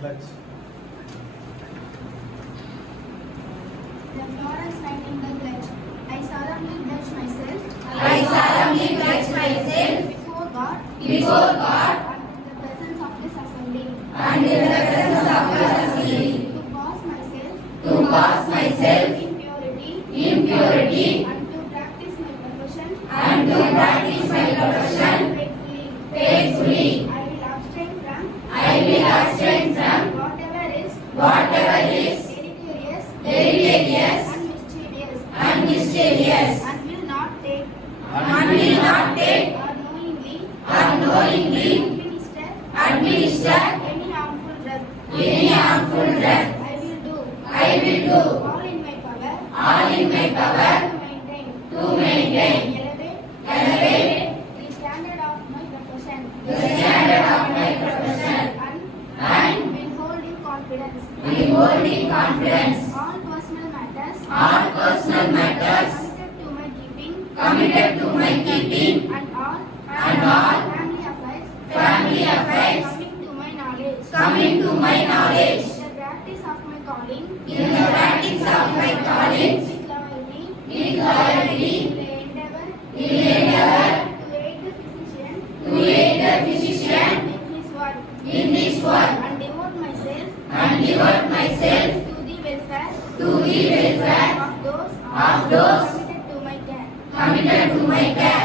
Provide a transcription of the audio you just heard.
Pledge. The Florence Nightingale Pledge. I solemnly pledge myself. I solemnly pledge myself Before God. before God And in the presence of this assembly. and in the presence of the assembly To pass myself. to pass myself In purity. in purity And to practice my profession. and to practice my profession Faithfully. faithfully. I will abstain from. I will abstain from Whatever is. deleterious And mischievous. and And mischievous will not take. and will not take Unknowingly. unknowingly administer Any harmful drug. any harmful drug. I will do. All in my power. power To maintain. elevate The standard of my profession. the standard of my profession And will hold in confidence. with holding confidence. All personal matters. All personal matters Committed to my keeping. and all Family affairs. family affairs Coming to my knowledge. coming to my knowledge. In the practice of my calling. In the practice of my calling With loyalty. with loyalty In the endeavor. in the endeavor To aid the physician. to aid the physician In his work. in this work And devote myself. and devote myself To the welfare. to the welfare Of those. of those Committed to my care. committed to my care.